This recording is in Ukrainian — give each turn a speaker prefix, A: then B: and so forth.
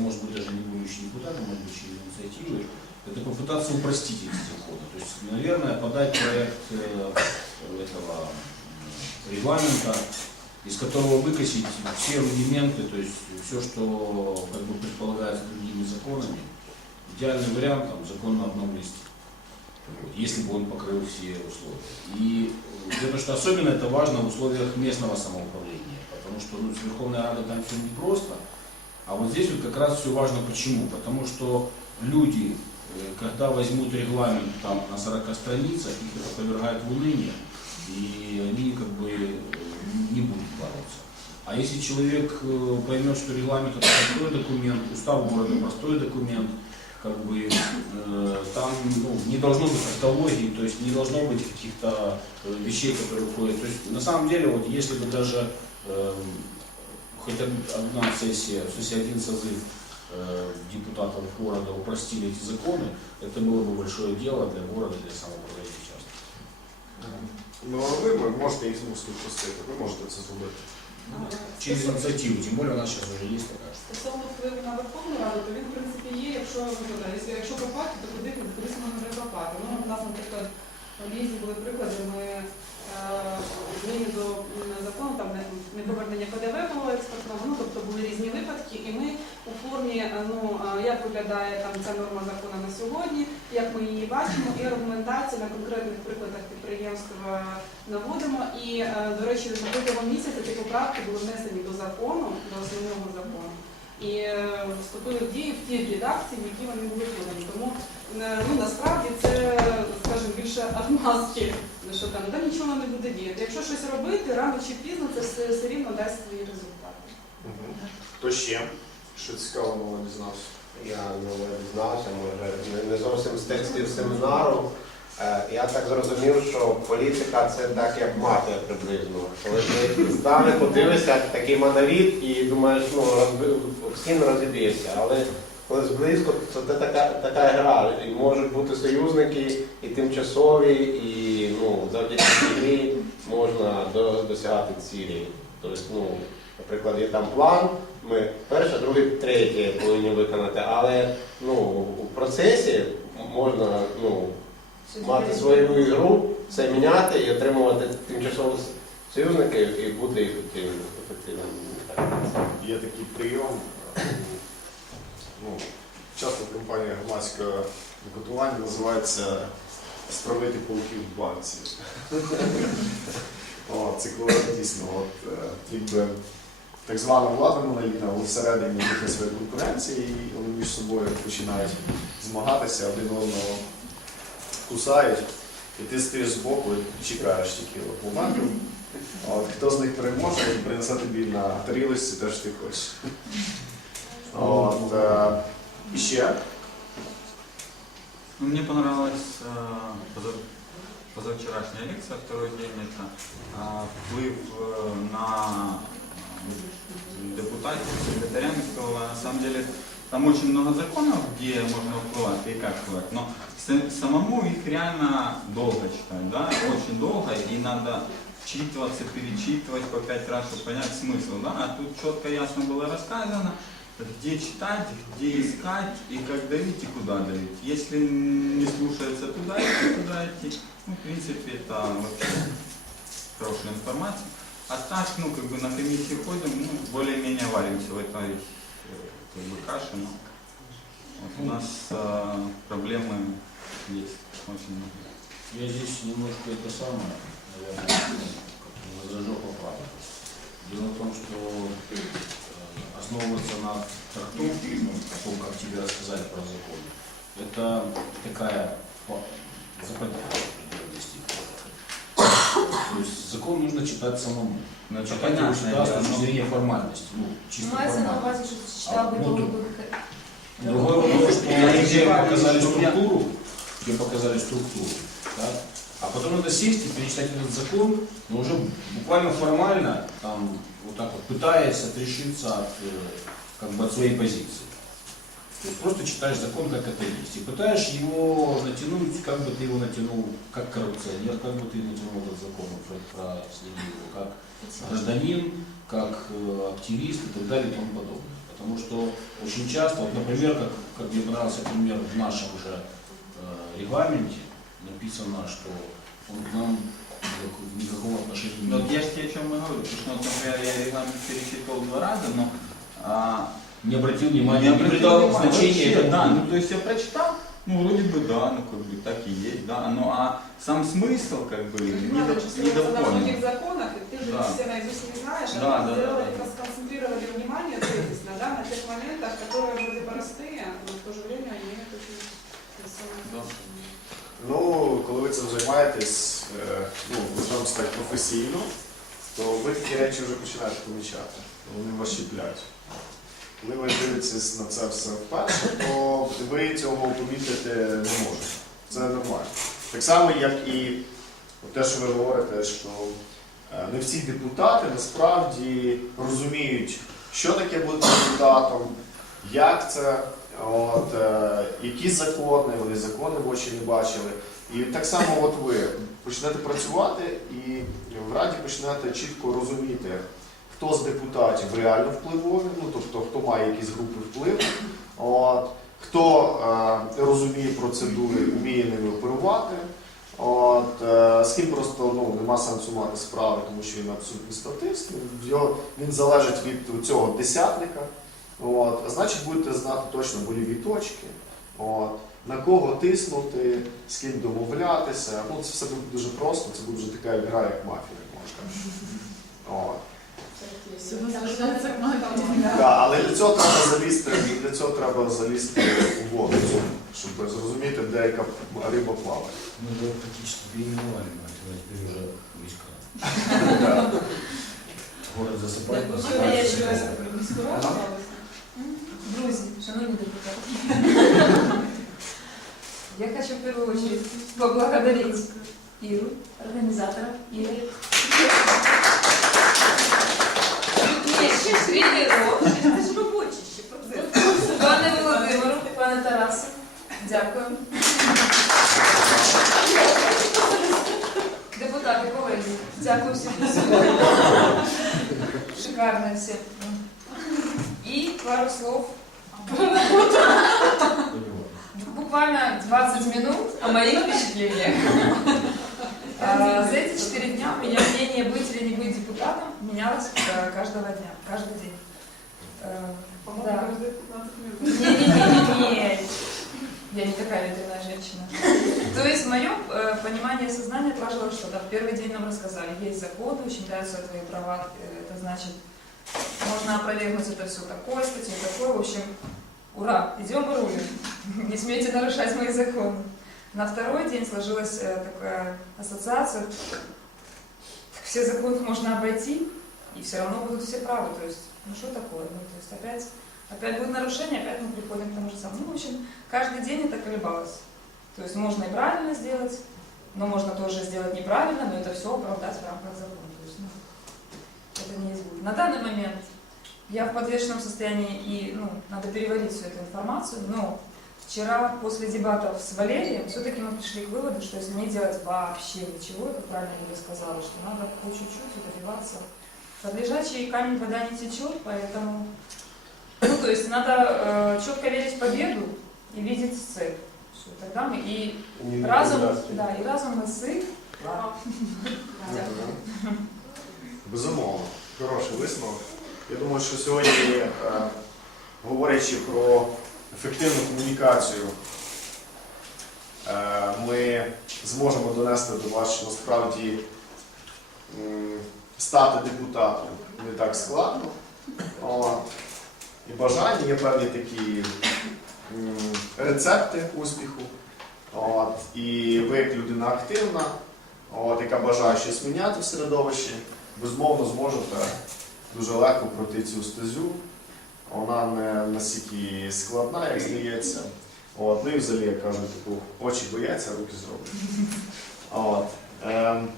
A: может быть даже не будучи депутатом, быть через инициативы, это попытаться упростить эти законы. То есть, наверное, подать проект э, этого регламента, из которого выкосить все рудименты, то есть все, что как бы предполагается другими законами. Идеальный вариант там, закон на одном. Вот, если бы он покрыл все условия. И я думаю, что особенно это важно в условиях местного самоуправления, потому что ну, с Верховной Радой там все непросто, а вот здесь вот как раз все важно почему. Потому что люди, э, когда возьмут регламент там на 40 страницах, их это повергает в уныние, и они как бы э, не будут бороться. А если человек э, поймет, что регламент это простой документ, устав города простой документ, как бы э, там ну, не должно быть автологии, то есть не должно быть каких-то вещей, которые входят. То есть на самом деле, вот если бы даже э, хоть од- одна сессия, в смысле один созыв э, депутатов города упростили эти законы, это было бы большое дело для города, для самоуправления часто.
B: Ну, а ви можете їх змусити простити, ви можете це зробити.
A: Через инициативу, тем более у нас сейчас уже есть такая.
C: Стосовно впливу на Верховну Раду, то він, в принципі, є, якщо ну, да, якщо- якщо копати, то куди куди ми не копати. Ну, у нас, наприклад, в лізі були приклади, ми е, зміни до закону, там не, не повернення ПДВ було експортного, ну тобто були різні випадки, і ми у формі, е, ну е, як виглядає там ця норма закону на сьогодні, як ми її бачимо, і аргументацію на конкретних прикладах підприємств е, наводимо. І, е, до речі, протягом місяця ці поправки були внесені до закону, до основного закону. І вступили в дію в тій редакції, в якій вони були подані. Тому ну, насправді це, скажімо, більше отмазки, що там да, нічого не буде діяти. Якщо щось робити, рано чи пізно це все, все рівно дасть свої результати.
B: Хто ще? Що цікаво нового дізнався?
D: Я не дізнався, може, не- не зовсім з текстів семінару. Е, Я так зрозумів, що політика це так як мати приблизно. Коли ти здалеку дивишся такий моноліт і думаєш, ну розби- всім розіб'єшся. Але коли зблизько, то це така, така гра. І можуть бути союзники і тимчасові, і ну, завдяки цій грі можна досягати цілі. Тобто, ну, наприклад, є там план, ми перше, друге, третє повинні виконати, але ну, у процесі можна ну, мати свою ігру, все міняти і отримувати тимчасові союзники і бути ефективним. ефективним.
B: Є такий прийом. Ну, часто в компанії громадського викотування називається справити пауків в банці. Це коли дійсно от, е, якби так звана влада монолітна, але всередині своя конкуренція, і вони між собою починають змагатися, один одного кусають, і ти стоїш збоку і чекаєш тільки моменту. От, хто з них переможе, принесе тобі на тарілочці те, що ти хочеш. От, е, і ще.
E: Ну, Мне понравилась э, поза- позавчерашняя лекция, второй день, это э, вплыв э, на э, депутатов, секретаря Міського, на самом деле там очень много законов, где можно впливать и как впливать, но с- самому их реально долго читать, да, очень долго, и надо вчитываться, перечитывать по пять раз, чтобы понять смысл, да, а тут четко, ясно было рассказано, где читать, где искать и как давить и куда давить. Если не слушается туда идти, туда идти, ну, в принципе, это вообще хорошая информация. А так, ну, как бы на комиссии ходим, ну, более-менее варимся в этой э, как бы каше, но вот у нас э, проблемы есть очень много.
A: Я здесь немножко это самое, наверное, возражу поправку. Дело в том, что основываться на трактовке, ну, о том, как тебе рассказали про закон, это такая западня. То есть закон нужно читать самому. Надо читать его всегда с точки
E: но-
A: зрения формальности. Ну, чисто
F: Мається на
A: формально.
F: увазі, що читав би
A: ну,
F: би
A: Другой вопрос, что они тебе показали структуру, тебе показали структуру, так? А потом надо сесть и перечитать этот закон, но уже буквально формально, там, вот так вот, пытаясь отрешиться от, э, как бы от своей позиции. То есть просто читаешь закон, как это есть, и пытаешь его натянуть, как бы ты его натянул, как коррупционер, как бы ты натянул этот закон, про, проследил его, как гражданин, как э, активист и так далее и тому подобное. Потому что очень часто, вот, например, как, как мне понравился пример в нашем же э, регламенте, написано, что он к нам никак- никакого отношения не
E: Ну, вот
A: имеет.
E: я же тебе о чем и говорю, потому что, вот, например, я регламент перечитывал два раза, но а,
A: Не обратил внимания,
E: не
A: не,
E: обратил
A: придал значения этому.
E: да, ну то есть я прочитал, ну вроде бы да, ну как бы так и есть, да, ну а сам смысл как бы
C: Не
E: не, до-
C: законах, и ты же
E: Да.
C: все наизусть не знаешь, а
E: Да,
C: мы
E: да,
C: сделали,
E: да, да.
C: сконцентрировали внимание тезисно, да, на тех моментах, которые вроде простые, но в то же время имеют очень весомое
E: Да.
C: значение.
B: Ну, коли ви цим займаєтесь, е, ну, це так професійно, то ви такі речі вже починаєте помічати. Вони вас чіпляють. Коли ви дивитесь на це все вперше, то ви цього помітити не можете. Це нормально. Так само, як і те, що ви говорите, що е, не всі депутати насправді розуміють, що таке бути депутатом, як це, от, е, які закони, вони закони в очі не бачили. І так само от ви почнете працювати і в Раді почнете чітко розуміти, хто з депутатів реально впливовий, ну тобто хто має якісь групи впливу, от, хто е, розуміє процедури, вміє ними оперувати. От, е, з ким просто ну, нема сенсу мати справи, тому що він абсолютний статист, він залежить від цього десятника. От, а значить, будете знати точно боліві точки, от, на кого тиснути, з ким домовлятися. Ну, це все буде дуже просто, це буде вже така гра, як мафія, як можна. От. Да, але для цього треба залізти, для цього треба залізти у воду, щоб зрозуміти, де яка риба плаває.
A: Мы его практически переименовали, а уже близко.
B: Да.
A: Город засыпает,
F: Друзі, шановні депутати, я хочу в первую очередь поблагодарить Иру, организаторов Иры.
C: Це ж робочий ще процес.
F: пане Володимиру, пане Тарасу. Дякую. Депутати, колеги, дякую всім. Шикарно все. И пару слов Буквально 20 минут о моих впечатлениях. А, За эти 4 дня у меня мнение быть или не быть депутатом менялось э, каждого дня, каждый день. Э, Да.
C: каждые 15 минут.
F: Не-не-не, я не такая ветреная женщина. То есть в моем э, понимании сознания отложилось, что в первый день нам рассказали, есть законы, ущемляются твои права, это значит, можно опровергнуть это все такое, статью такое, в общем, ура, идем рулим, не смейте нарушать мои законы. На второй день сложилась э, такая ассоциация, так все законы можно обойти, и все равно будут все правы, то есть, ну что такое, ну то есть опять Опять будет нарушение, опять мы приходим к тому же самому. Ну, в общем, каждый день это колебалось. То есть можно и правильно сделать, но можно тоже сделать неправильно, но это все оправдать в рамках закона. То есть, ну, это не изгой. На данный момент я в подвешенном состоянии и ну, надо переварить всю эту информацию, но вчера после дебатов с Валерием все-таки мы пришли к выводу, что если не делать вообще ничего, как правильно Юля сказала, что надо по чуть-чуть и добиваться. Под лежачий камень вода не течет, поэтому ну, то есть надо э, четко верить в победу и видеть цель. Всё, тогда мы и
D: Ні,
F: разум, да, и разум, и сы.
B: Безумовно, хороший висновок. Я думаю, що сьогодні, е, говорячи про ефективну комунікацію, е, ми зможемо донести до вас, що насправді стати депутатом не так складно. І бажання є певні такі рецепти успіху. От, і ви як людина активна, от, яка бажає щось міняти в середовищі, безумовно зможете дуже легко пройти цю стезю. Вона не настільки складна, як здається. От, ну і взагалі, як кажуть, очі бояться, руки зроблять. От, ем,